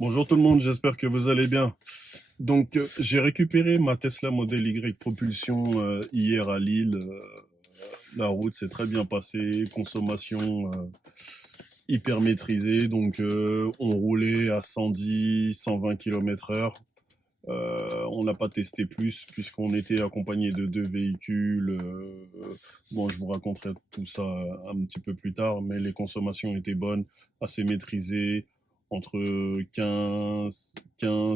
Bonjour tout le monde, j'espère que vous allez bien. J'ai récupéré ma Tesla Model Y propulsion hier à Lille. La route s'est très bien passée, consommation hyper maîtrisée. On roulait à 110, 120 km/h. On n'a pas testé plus puisqu'on était accompagné de deux véhicules. Bon, je vous raconterai tout ça un petit peu plus tard, mais les consommations étaient bonnes, assez maîtrisées, entre 15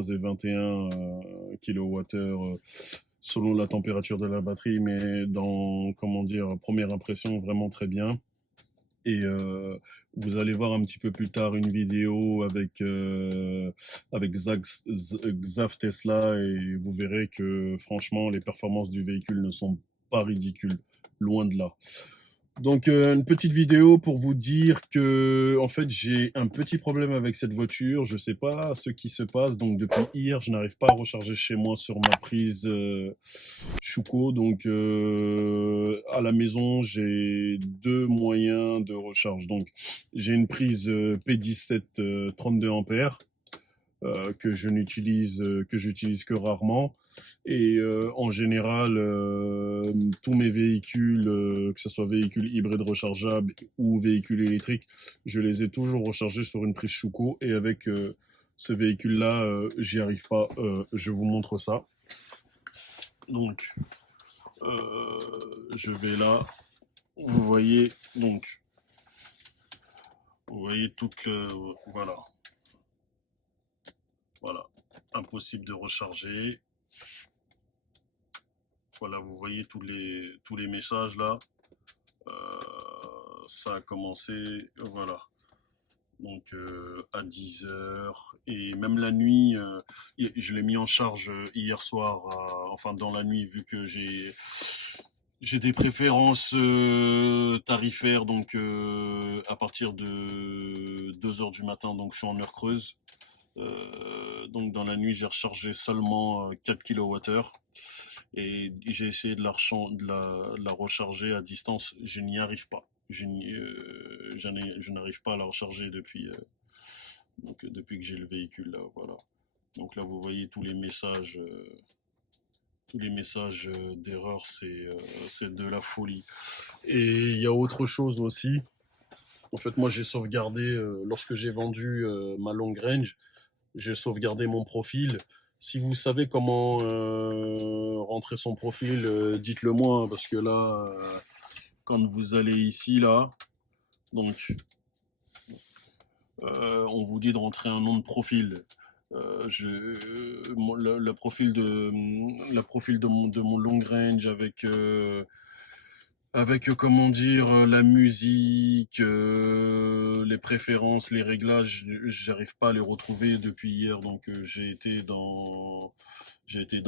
et 21 kWh selon la température de la batterie, mais comment dire, première impression, vraiment très bien. Et vous allez voir un petit peu plus tard une vidéo avec Xav Tesla et vous verrez que franchement, les performances du véhicule ne sont pas ridicules, loin de là. Une petite vidéo pour vous dire que, en fait, j'ai un petit problème avec cette voiture. Je sais pas ce qui se passe. Donc, depuis hier, je n'arrive pas à recharger chez moi sur ma prise Schuko. À la maison, j'ai deux moyens de recharge. Donc, j'ai une prise P17 32 ampères que j'utilise que rarement. En général, tous mes véhicules, que ce soit véhicules hybrides rechargeables ou véhicules électriques, je les ai toujours rechargés sur une prise Schuko. Et avec ce véhicule-là, j'y arrive pas. Je vous montre ça. Donc, je vais là. Vous voyez toute voilà, voilà, impossible de recharger. Voilà, vous voyez tous les messages là. Ça a commencé, voilà. À 10 heures et même la nuit, je l'ai mis en charge hier soir, enfin dans la nuit vu que j'ai des préférences tarifaires à partir de 2 heures du matin, donc je suis en heure creuse. Donc dans la nuit j'ai rechargé seulement 4 kWh et j'ai essayé de la recharger à distance, je n'y arrive pas. Je n'arrive pas à la recharger depuis que j'ai le véhicule là, voilà. Donc là vous voyez tous les messages d'erreur, c'est de la folie. Et il y a autre chose aussi. En fait, moi j'ai sauvegardé lorsque j'ai vendu ma long range, j'ai sauvegardé mon profil. Si vous savez comment rentrer son profil, dites-le moi, hein, parce que là, quand vous allez ici, là, donc on vous dit de rentrer un nom de profil. Le profil de mon long range avec comment dire, la musique, les préférences, les réglages, j'arrive pas à les retrouver depuis hier. J'ai été dans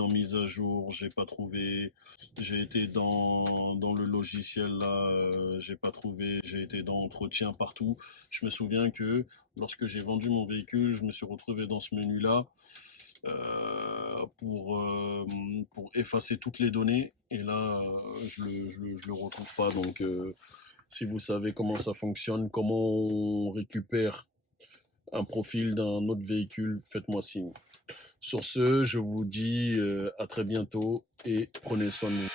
mise à jour, j'ai pas trouvé. J'ai été dans le logiciel là, j'ai pas trouvé. J'ai été dans entretien partout. Je me souviens que lorsque j'ai vendu mon véhicule, je me suis retrouvé dans ce menu là pour effacer toutes les données. Et là, je le retrouve pas. Si vous savez comment ça fonctionne, comment on récupère un profil d'un autre véhicule, faites-moi signe. Sur ce, je vous dis à très bientôt et prenez soin de vous.